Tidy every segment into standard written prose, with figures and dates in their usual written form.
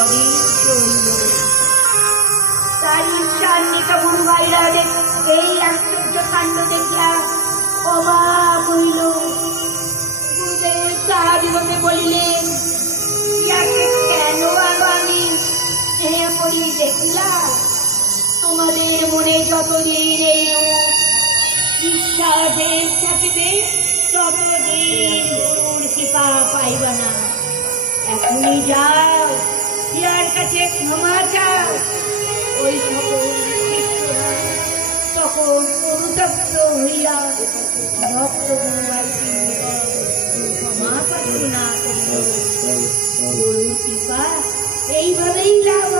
অদৃশ্য হইল। তার ইচ্ছান্বিত গুরু ভাইরা এই আশ্চর্য কাণ্ড দেখিয়া অবাক হইল। গুরুদেব তাহাদিগকে বলিলেন, ইয়াকে কেন আলো আমি স্নেহ করি দেখিলাম? তোমাদের মনে যতদিন এই ইচ্ছা দেশ থাকিবে ততদিন গুরুর কৃপা পাইবা না। এখনই যাও, ইয়ার কাছে ক্ষমা চাও। ওই সকল শিষ্যরা তখন অনুতপ্ত হইয়া ভক্ত গুরুভাইকে ক্ষমা প্রার্থনা করিল। গুরুর কৃপা এইভাবেই লাভ।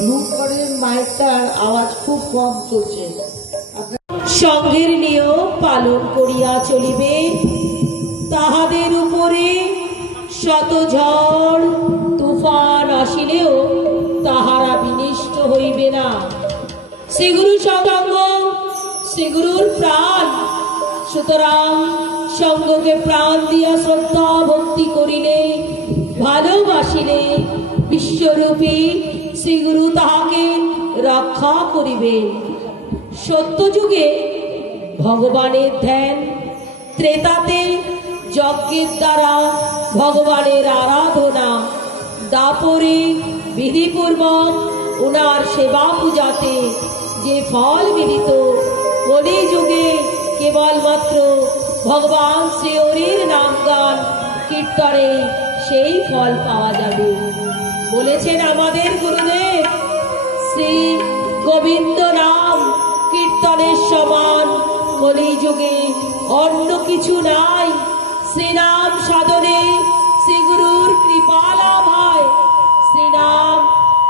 ধূপকরের মাইকটার আওয়াজ খুব কম চলছে। সংঘের নিয়ম পালন করিয়া চলিবে, তাহাদের উপরে শত ঝড় তুফান আসিলেও তাহারা বিনষ্ট হইবে না। শ্রীগুরু সঙ্গ শ্রীগুরুর প্রাণ, সুতরাং সঙ্গকে প্রাণ দিয়া শ্রদ্ধা ভক্তি করিলে, ভালোবাসিলে বিশ্বরূপী শ্রীগুরু তাহাকে রক্ষা করিবেন। সত্যযুগে ভগবানের ধ্যান, ত্রেতাতে যজ্ঞের দ্বারা ভগবানের আরাধনা, দাপরে বিধিপূর্বক ওনার সেবা পূজাতে যে ফল মিলিত, কলিযুগে কেবলমাত্র ভগবান শ্রীহরির নাম গান কীর্তনে সেই ফল পাওয়া যাবে। বলেছেন আমাদের গুরুদেব, শ্রী গোবিন্দ নাম কীর্তনের সমান কলিযুগে অন্য কিছু নাই। শ্রীনাম সাধনে শ্রীগুরুর কৃপা লাভ হয়। শ্রীনাম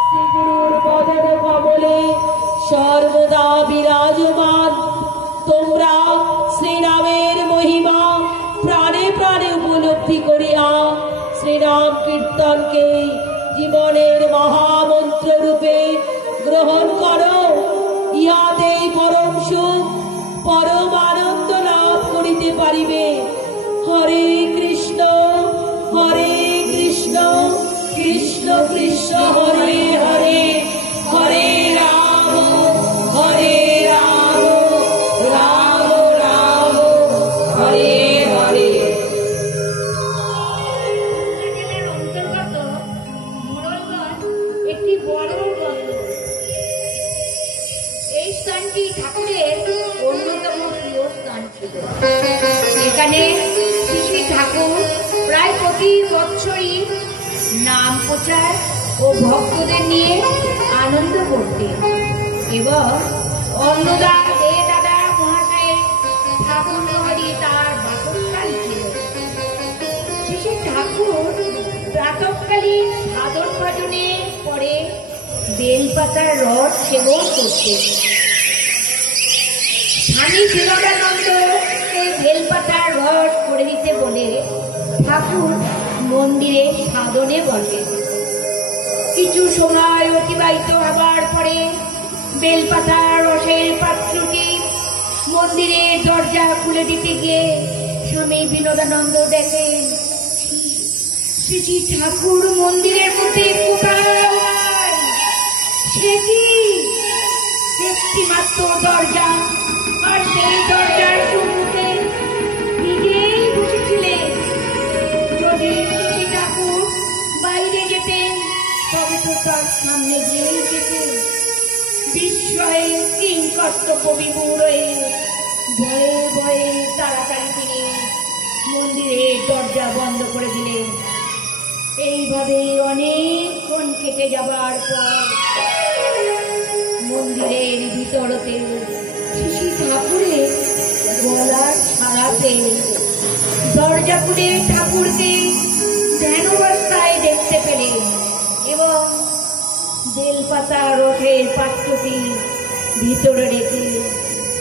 শ্রীগুরুর বদন কমলে সর্বদা বিরাজমান। তোমরা শ্রীনামের মহিমা প্রাণে প্রাণে উপলব্ধি করিয়া শ্রীনাম কীর্তনকে জীবনের মহামন্ত্র রূপে গ্রহণ করো। ইহাতে পরম সুখ, পরম আনন্দ লাভ করিতে পারিবে। হরে কৃষ্ণ কৃষ্ণ কৃষ্ণ হরে হরে, হরে রাম রাম রাম হরে হরে। অন্তর্গত মোড়লগঞ্জ একটি বড় গঞ্জ। এই স্থানটি ঠাকুরের অন্যতম প্রিয় স্থান ছিল। এখানে শ্রী ঠাকুর প্রায় প্রতি বছরই নাম প্রচার ও ভক্তদের নিয়ে আনন্দ করতেন এবং অন্নদা এ দাদা মহাশয়ের ঠাকুর ঘরে তার বাসস্থান ছিল। শ্রী ঠাকুর প্রাতঃকালীন সাধন ভজনে পরে বেলপাতার রস সেবন করতেন। স্বামী বিবেকানন্দ এই বেলপাতার রস করে দিতে বলে ঠাকুর মন্দিরে সাধনে বসেন। কিছু সময় অতিবাহিত হবার পরে বেলপাতার রসের পাত্রটি মন্দিরের দরজা খুলে দিতে গিয়ে স্বামী বিনোদানন্দ দেখেন শ্রী ঠাকুর মন্দিরের মধ্যে কোথায়? সেটি একটি মাত্র দরজা, আর সেই দরজার সম্মুখে নিজেই বসেছিলেন। যদি শ্রী ঠাকুর বাইরে যেতেন তবে তো তার সামনে গিয়েই যেতেন। বিস্ময়ে কিংকর্তব্য বিমূঢ় হয়ে ভয়ে ভয়ে তাড়াতাড়ি তিনি মন্দিরের দরজা বন্ধ করে দিলেন। এইভাবে অনেকক্ষণ কেটে যাবার পর মন্দিরের ভিতরতে শ্রী ঠাকুরের গলার ছাড়াতে দরজা খুলে ঠাকুরকে ধ্যান অবস্থায় দেখতে পেলেন এবং বেলপাতা রসের পাত্রটি ভিতরে রেখে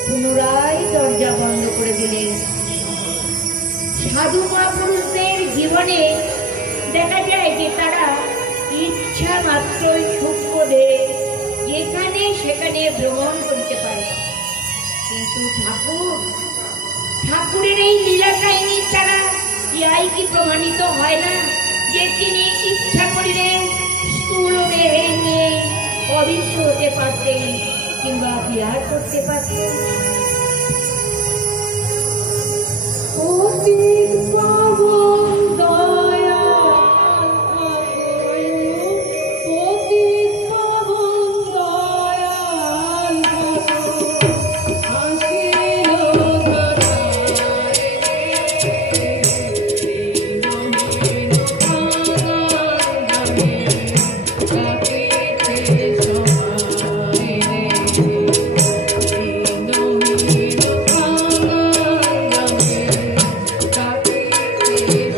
পুনরায় দরজা বন্ধ করে দিলেন। সাধু মহাপুরুষদের জীবনে দেখা যায় যে তারা ইচ্ছা মাত্রই সূক্ষ্মদে যেখানে সেখানে ভ্রমণ করতে পারে, কিন্তু ঠাকুরের এই লীলা কাহিনীর দ্বারা ইহাই কি প্রমাণিত হয় না যে তিনি ইচ্ছা করিলে স্থূল দেহে নিয়ে অদৃশ্য হতে পারতেন কিংবা বিহার করতে পারতেন। Thank you.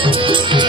হরে